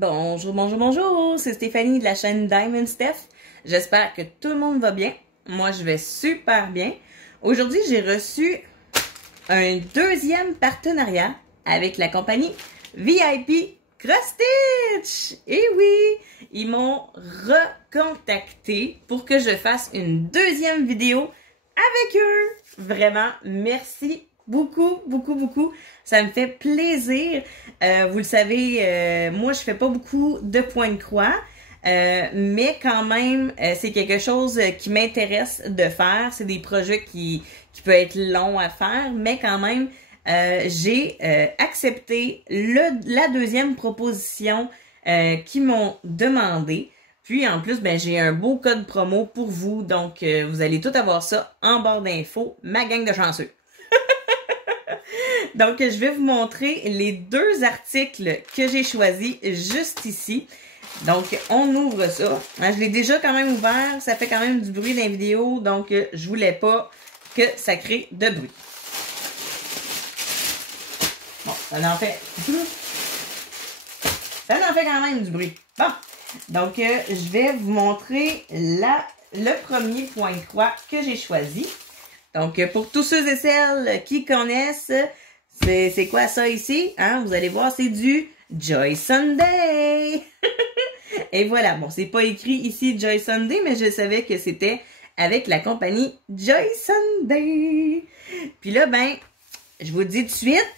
Bonjour, bonjour, bonjour, c'est Stéphanie de la chaîne Diamond Steph. J'espère que tout le monde va bien. Moi, je vais super bien. Aujourd'hui, j'ai reçu un deuxième partenariat avec la compagnie VIP Cross Stitch. Et oui, ils m'ont recontacté pour que je fasse une deuxième vidéo avec eux. Vraiment, merci beaucoup, beaucoup, beaucoup. Ça me fait plaisir. Vous le savez, moi, je fais pas beaucoup de points de croix. Mais quand même, c'est quelque chose qui m'intéresse de faire. C'est des projets qui peuvent être longs à faire, mais quand même, j'ai accepté la deuxième proposition qu'ils m'ont demandé. Puis en plus, ben j'ai un beau code promo pour vous, donc vous allez tout avoir ça en barre d'infos, ma gang de chanceux. Donc, je vais vous montrer les deux articles que j'ai choisis juste ici. Donc, on ouvre ça. Je l'ai déjà quand même ouvert. Ça fait quand même du bruit dans la vidéo. Donc, je voulais pas que ça crée de bruit. Bon, ça en fait. Ça en fait quand même du bruit. Bon. Donc, je vais vous montrer le premier point de croix que j'ai choisi. Donc, pour tous ceux et celles qui connaissent, c'est quoi ça ici? Hein? Vous allez voir, c'est du Joy Sunday! Et voilà, bon, c'est pas écrit ici Joy Sunday, mais je savais que c'était avec la compagnie Joy Sunday. Puis là, ben, je vous dis tout de suite,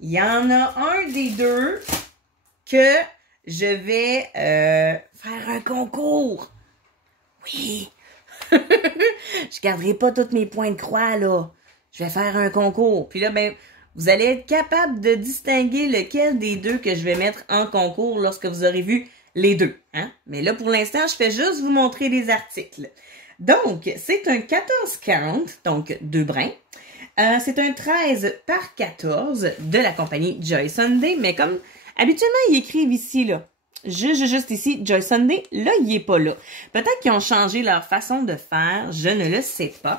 il y en a un des deux que je vais faire un concours. Oui! Je garderai pas tous mes points de croix, là. Je vais faire un concours. Puis là, ben, vous allez être capable de distinguer lequel des deux que je vais mettre en concours lorsque vous aurez vu les deux. Hein? Mais là, pour l'instant, je fais juste vous montrer les articles. Donc, c'est un 14-40, donc 2 brins. C'est un 13 par 14 de la compagnie Joy Sunday, mais comme habituellement, ils écrivent ici, là. Juste ici, Joy Sunday, là, il est pas là. Peut-être qu'ils ont changé leur façon de faire, je ne le sais pas.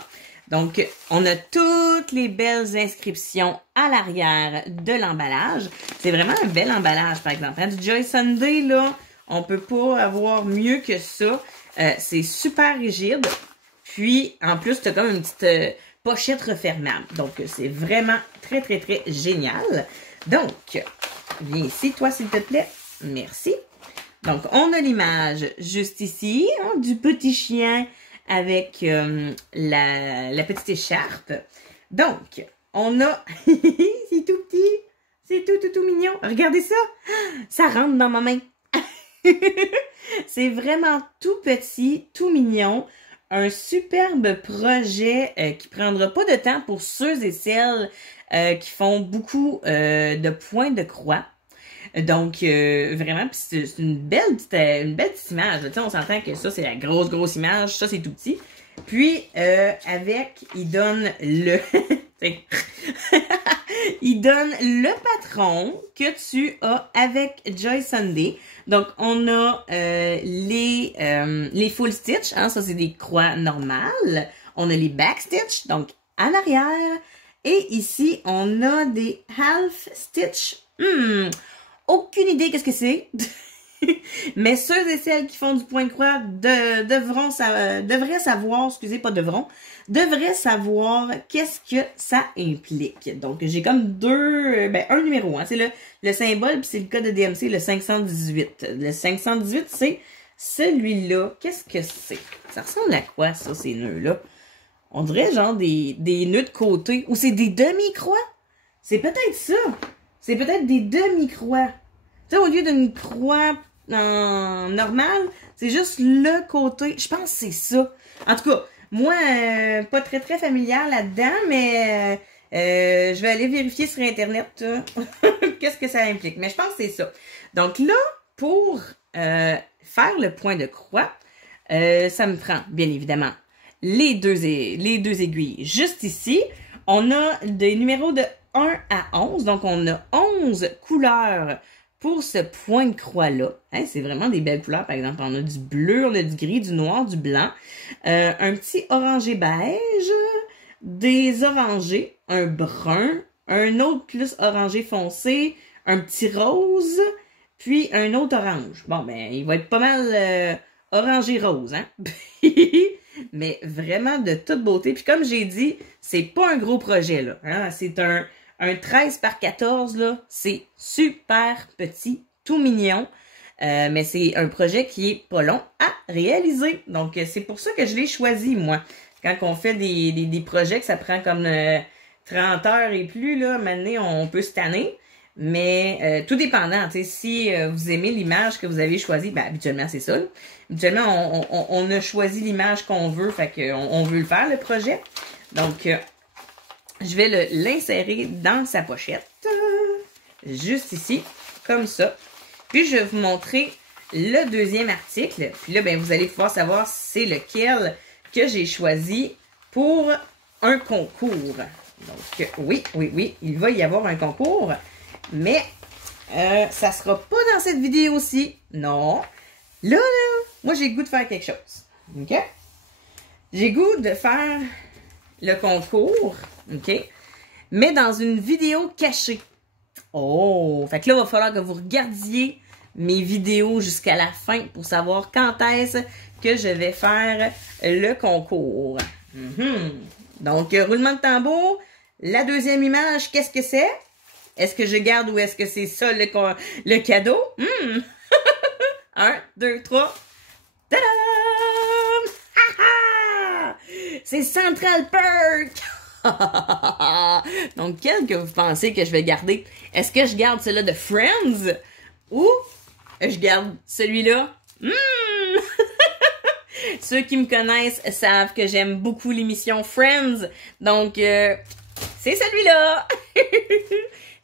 Donc, on a toutes les belles inscriptions à l'arrière de l'emballage. C'est vraiment un bel emballage, par exemple. Hein? Du Joy Sunday, là, on peut pas avoir mieux que ça. C'est super rigide. Puis, en plus, tu as comme une petite pochette refermable. Donc, c'est vraiment très, très, très génial. Donc, viens ici, toi, s'il te plaît. Merci. Donc, on a l'image juste ici, hein, du petit chien avec la petite écharpe. Donc, on a... c'est tout petit, c'est tout mignon. Regardez ça, ça rentre dans ma main. C'est vraiment tout petit, tout mignon. Un superbe projet qui prendra pas de temps pour ceux et celles qui font beaucoup de points de croix. Donc, vraiment, c'est une belle petite image. Tu sais, on s'entend que ça, c'est la grosse image. Ça, c'est tout petit. Puis, il donne le... il donne le patron que tu as avec Joy Sunday. Donc, on a les full stitch. Hein, ça, c'est des croix normales. On a les back stitch, donc en arrière. Et ici, on a des half stitch. Aucune idée qu'est-ce que c'est. Mais ceux et celles qui font du point de croix devraient savoir, excusez, pas devraient savoir qu'est-ce que ça implique. Donc, j'ai comme un numéro, hein. C'est le symbole, puis c'est le code de DMC, le 518. Le 518, c'est celui-là. Qu'est-ce que c'est? Ça ressemble à quoi, ça, ces nœuds-là? On dirait genre des nœuds de côté, ou c'est des demi-croix? C'est peut-être ça. C'est peut-être des demi-croix. Tu sais, au lieu d'une croix normale, c'est juste le côté. Je pense que c'est ça. En tout cas, moi, pas très très familière là-dedans, mais je vais aller vérifier sur Internet qu'est-ce que ça implique. Mais je pense que c'est ça. Donc là, pour faire le point de croix, ça me prend, bien évidemment, les deux aiguilles juste ici. On a des numéros de 1 à 11. Donc, on a 11 couleurs pour ce point de croix-là. Hein, c'est vraiment des belles couleurs. Par exemple, on a du bleu, on a du gris, du noir, du blanc. Un petit orangé beige, des orangés, un brun, un autre plus orangé foncé, un petit rose, puis un autre orange. Bon, ben, il va être pas mal orangé rose, hein? Mais vraiment de toute beauté. Puis comme j'ai dit, c'est pas un gros projet, là. Hein? C'est un 13 par 14, là. C'est super petit, tout mignon. Mais c'est un projet qui est pas long à réaliser. Donc, c'est pour ça que je l'ai choisi, moi. Quand on fait des projets que ça prend comme 30 heures et plus, là, maintenant, on peut se tanner. Mais tout dépendant, tu sais, si vous aimez l'image que vous avez choisie, ben habituellement, c'est ça. Là. Habituellement, on a choisi l'image qu'on veut, fait qu'on veut le faire, le projet. Donc, je vais l'insérer dans sa pochette. Juste ici, comme ça. Puis, je vais vous montrer le deuxième article. Puis là, ben, vous allez pouvoir savoir c'est lequel que j'ai choisi pour un concours. Donc, oui, il va y avoir un concours. Mais, ça sera pas dans cette vidéo-ci. Non. Là, moi, j'ai le goût de faire quelque chose. OK? J'ai le goût de faire le concours. OK? Mais dans une vidéo cachée. Oh! Fait que là, il va falloir que vous regardiez mes vidéos jusqu'à la fin pour savoir quand est-ce que je vais faire le concours. Donc, roulement de tambour. La deuxième image, qu'est-ce que c'est? Est-ce que je garde ou est-ce que c'est ça le cadeau? 1, 2, 3. Tadam! C'est Central Perk! Donc, quel que vous pensez que je vais garder? Est-ce que je garde celui-là de Friends? Ou je garde celui-là? Ceux qui me connaissent savent que j'aime beaucoup l'émission Friends. Donc, c'est celui-là!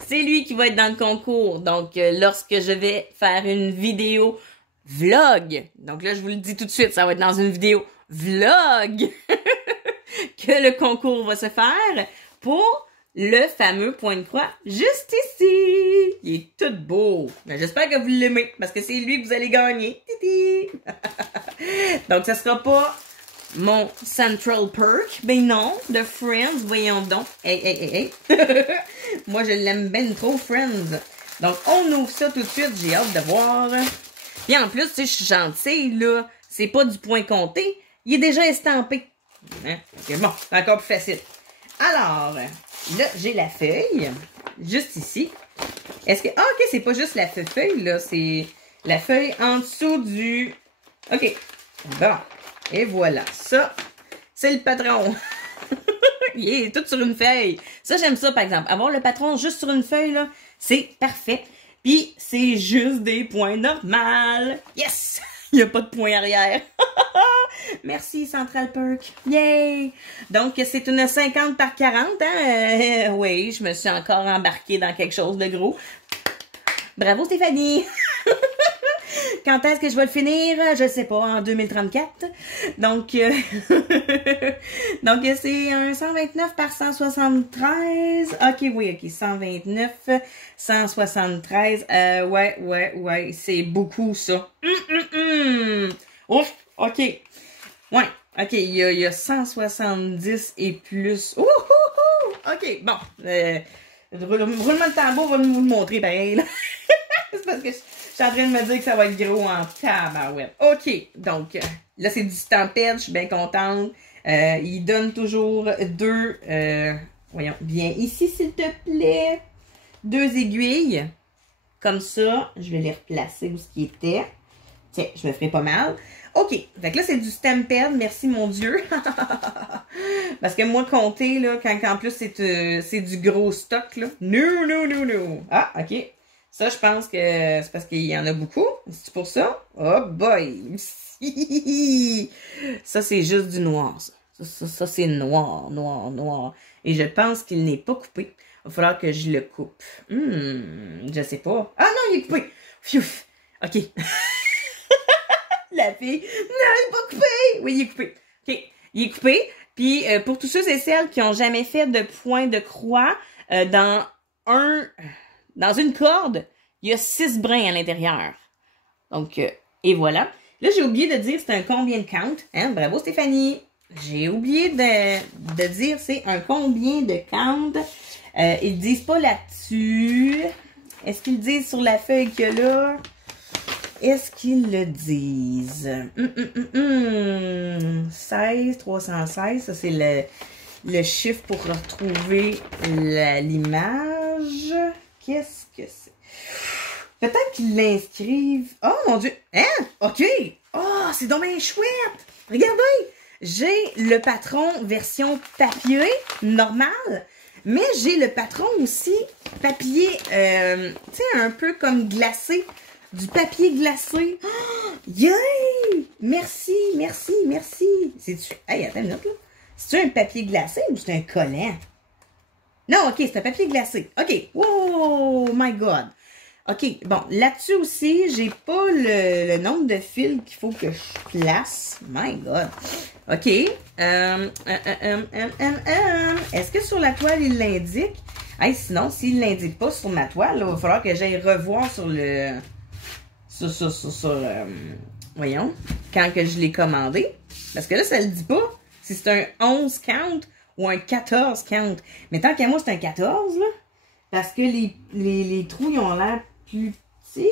C'est lui qui va être dans le concours. Donc, lorsque je vais faire une vidéo vlog, donc là, je vous le dis tout de suite, ça va être dans une vidéo vlog que le concours va se faire pour le fameux point de croix juste ici. Il est tout beau. Mais j'espère que vous l'aimez parce que c'est lui que vous allez gagner. Donc, ça sera pas mon Central Perk. Ben non, de Friends, voyons donc. Hey. Moi, je l'aime bien trop, Friends. Donc, on ouvre ça tout de suite. J'ai hâte de voir. Puis en plus, tu sais, je suis gentille, là. C'est pas du point compté. Il est déjà estampé. Hein? Okay, bon, c'est encore plus facile. Alors, là, j'ai la feuille. Juste ici. Est-ce que... Ah, OK, c'est pas juste la feuille, là. C'est la feuille en dessous du... OK. Bon. Et voilà. Ça, c'est le patron. Il est tout sur une feuille. Ça, j'aime ça, par exemple. Avoir le patron juste sur une feuille, là, c'est parfait. Puis, c'est juste des points normaux. Yes! Il n'y a pas de point arrière. Merci, Central Perk. Yay! Donc, c'est une 50 par 40, hein? Oui, je me suis encore embarquée dans quelque chose de gros. Bravo, Stéphanie! Quand est-ce que je vais le finir? Je sais pas, en 2034. Donc, donc c'est un 129 par 173. OK, oui, OK, 129, 173. Ouais, c'est beaucoup, ça. Ouf, OK. Ouais, OK, il y a 170 et plus. OK, bon. Roulement de tambour va nous le montrer, pareil, là. C'est parce que je suis en train de me dire que ça va être gros en tabarouette. OK, donc, là, c'est du stampede, je suis bien contente. Il donne toujours deux, voyons, bien ici, s'il te plaît, 2 aiguilles. Comme ça, je vais les replacer où ce qui était. Tiens, je me ferai pas mal. OK, fait que là, c'est du stampede, merci mon Dieu. Parce que moi, compter, là, quand en plus, c'est du gros stock, là. No. Ah, OK. Ça, je pense que c'est parce qu'il y en a beaucoup. C'est pour ça? Oh boy! Ça, c'est juste du noir, ça. Ça c'est noir. Et je pense qu'il n'est pas coupé. Il va falloir que je le coupe. Je sais pas. Ah non, il est coupé! Pfiouf! OK. La fille. Non, il est pas coupé! Oui, il est coupé. OK. Il est coupé. Puis, pour tous ceux et celles qui n'ont jamais fait de point de croix, dans une corde, il y a 6 brins à l'intérieur. Donc, et voilà. Là, j'ai oublié de dire c'est un combien de count. Hein? Bravo, Stéphanie. J'ai oublié de dire c'est un combien de count. Ils disent pas là-dessus. Est-ce qu'ils disent sur la feuille que là? Est-ce qu'ils le disent? 16, 316, ça c'est le chiffre pour retrouver l'image. Qu'est-ce que c'est? Peut-être qu'ils l'inscrivent. Oh mon Dieu! Hein? OK! Oh, c'est donc bien chouette! Regardez! J'ai le patron version papier normal, mais j'ai le patron aussi papier, tu sais, un peu comme glacé. Du papier glacé. Oh, yay! Merci, merci, merci. C'est-tu... Hey, attends une minute, là. C'est-tu un papier glacé ou c'est un collant? Non, OK, c'est un papier glacé. OK. Oh my God. OK, bon, là-dessus aussi, j'ai pas le nombre de fils qu'il faut que je place. My God. OK. Est-ce que sur la toile, il l'indique? Hey, sinon, s'il l'indique pas sur ma toile, il va falloir que j'aille revoir sur le... voyons, quand que je l'ai commandé. Parce que là, ça le dit pas si c'est un 11 count ou un 14 count. Mais tant qu'à moi, c'est un 14, là. Parce que les trous, ils ont l'air plus petits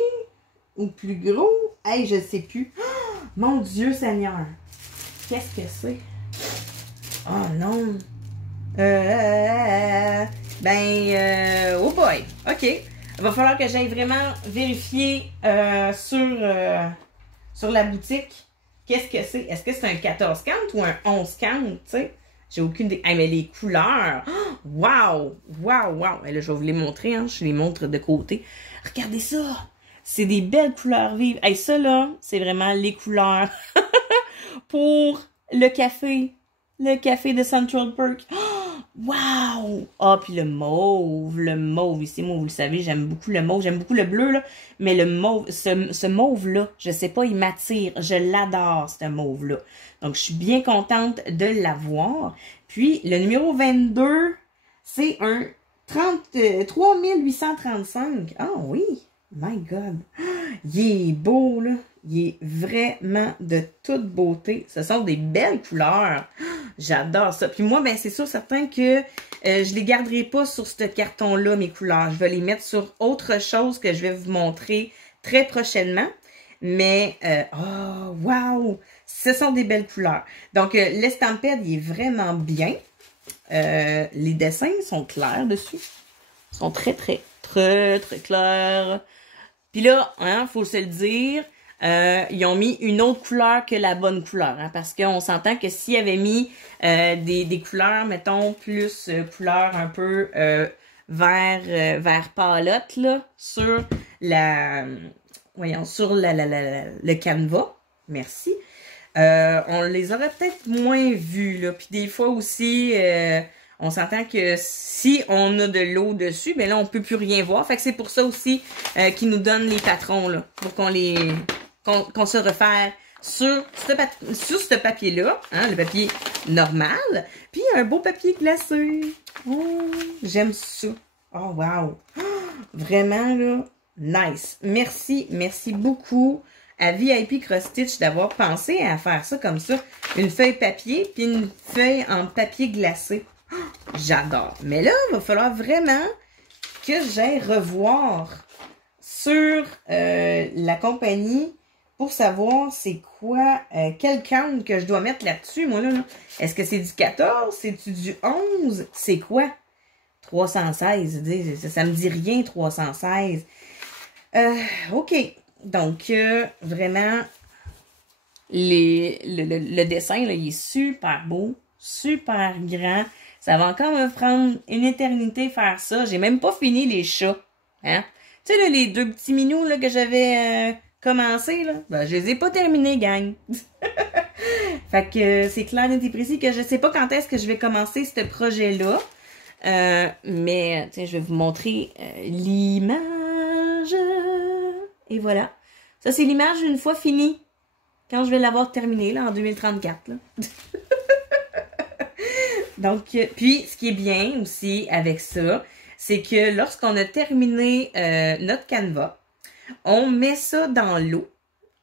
ou plus gros. Hey, je sais plus. Oh, mon Dieu Seigneur. Qu'est-ce que c'est? Oh non. Oh boy. OK. Il va falloir que j'aille vraiment vérifier sur la boutique qu'est-ce que c'est. Est-ce que c'est un 14 count ou un 11 count, tu sais? J'ai aucune idée. Hey, mais les couleurs! Wow! Wow! Wow! Et là, je vais vous les montrer, hein. Je les montre de côté. Regardez ça! C'est des belles couleurs vives. Hey, ça, là, c'est vraiment les couleurs pour le café. Le café de Central Perk. Wow! Ah, puis le mauve ici, moi, vous le savez, j'aime beaucoup le mauve, j'aime beaucoup le bleu, là, mais le mauve, ce mauve-là, je sais pas, il m'attire, je l'adore, ce mauve-là. Donc, je suis bien contente de l'avoir. Puis, le numéro 22, c'est un 3835. Ah oui! My God! Il est beau, là. Il est vraiment de toute beauté. Ce sont des belles couleurs. J'adore ça. Puis moi, ben c'est sûr, certain que je les garderai pas sur ce carton-là, mes couleurs. Je vais les mettre sur autre chose que je vais vous montrer très prochainement. Mais, oh, wow! Ce sont des belles couleurs. Donc, l'estampette, il est vraiment bien. Les dessins sont clairs dessus. Ils sont très clairs. Puis là, hein, faut se le dire, ils ont mis une autre couleur que la bonne couleur. Hein, parce qu'on s'entend que s'ils avaient mis des couleurs, mettons, plus couleur un peu vert palotte, là, sur le canevas. Merci. On les aurait peut-être moins vus, là. Puis des fois aussi, on s'entend que si on a de l'eau dessus, ben là, on peut plus rien voir. Fait que c'est pour ça aussi qu'ils nous donnent les patrons, là. Pour qu'on se refaire sur ce papier-là, hein, le papier normal. Puis un beau papier glacé. Oh, j'aime ça. Oh, wow. Oh, vraiment, là, nice. Merci beaucoup à VIP Cross Stitch d'avoir pensé à faire ça comme ça. Une feuille papier, puis une feuille en papier glacé. Oh, j'adore. Mais là, il va falloir vraiment que j'aille revoir sur la compagnie pour savoir c'est quoi, quel count que je dois mettre là-dessus, moi, là. Est-ce que c'est du 14? C'est-tu du 11? C'est quoi? 316, ça me dit rien, 316. OK. Donc, vraiment, le dessin, là, il est super beau, super grand. Ça va encore me prendre une éternité faire ça. J'ai même pas fini les chats. Hein? Tu sais, là, les deux petits minous là, que j'avais commencé, là, ben, je les ai pas terminés, gang. Fait que c'est clair et précis que je sais pas quand est-ce que je vais commencer ce projet-là. Mais, tiens, je vais vous montrer l'image. Et voilà. Ça, c'est l'image une fois finie. Quand je vais l'avoir terminée, là, en 2034, là. Donc, puis, ce qui est bien aussi avec ça, c'est que lorsqu'on a terminé notre canevas, on met ça dans l'eau.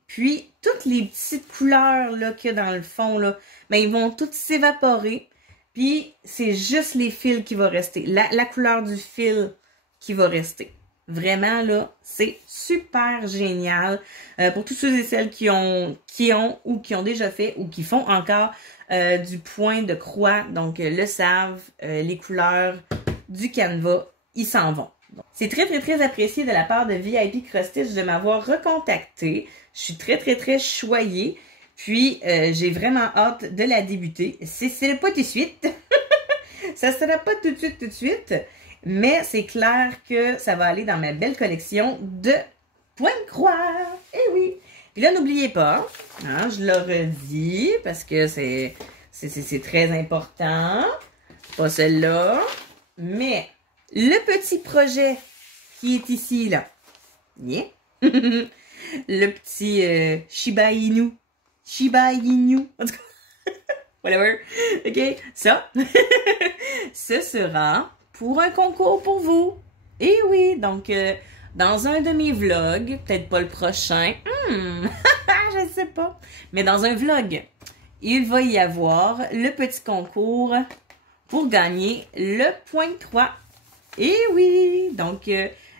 Puis, toutes les petites couleurs là qu'il y a dans le fond, là, ben, ils vont toutes s'évaporer. Puis, c'est juste les fils qui vont rester. La couleur du fil qui va rester. Vraiment, là, c'est super génial. Pour tous ceux et celles qui ont ou qui ont déjà fait ou qui font encore du point de croix, donc le savent, les couleurs du Canva, ils s'en vont. C'est très, très, très apprécié de la part de VIP Cross Stitch de m'avoir recontacté. Je suis très, très, très choyée. Puis, j'ai vraiment hâte de la débuter. C'est pas tout de suite. Ça sera pas tout de suite. Mais c'est clair que ça va aller dans ma belle collection de points de croix. Eh oui! Puis là, n'oubliez pas, hein, je le redis parce que c'est très important. Pas celle-là. Mais le petit projet qui est ici, là. Yeah. Le petit Shiba Inu. Shiba Inu. En tout cas, whatever. OK? Ça, ce sera pour un concours pour vous. Et oui, donc, dans un de mes vlogs, peut-être pas le prochain, je sais pas, mais dans un vlog, il va y avoir le petit concours pour gagner le point de croix. Et oui, donc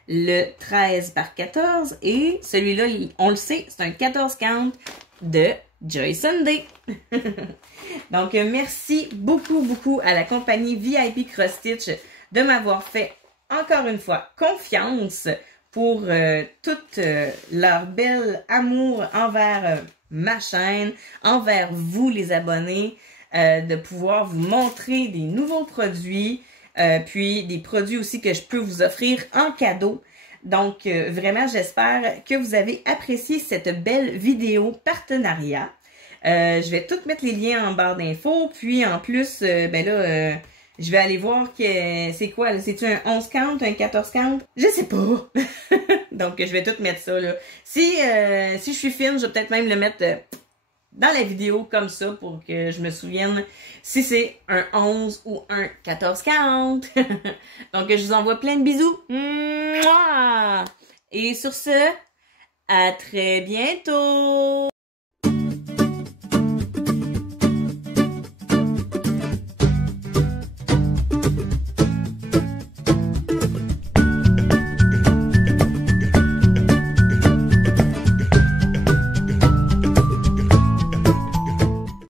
le 13 par 14 et celui-là, on le sait, c'est un 14 count de Joy Sunday. Donc, merci beaucoup, beaucoup à la compagnie VIP Cross Stitch de m'avoir fait encore une fois confiance pour tout leur bel amour envers ma chaîne, envers vous les abonnés, de pouvoir vous montrer des nouveaux produits, puis des produits aussi que je peux vous offrir en cadeau. Donc, vraiment, j'espère que vous avez apprécié cette belle vidéo partenariat. Je vais tout mettre les liens en barre d'infos, puis en plus, ben là, je vais aller voir que c'est quoi, c'est-tu un 11 count, un 14 count? Je sais pas! Donc, je vais tout mettre ça, là. Si je suis fine, je vais peut-être même le mettre dans la vidéo comme ça pour que je me souvienne si c'est un 11 ou un 14 count. Donc, je vous envoie plein de bisous. Mouah! Et sur ce, à très bientôt!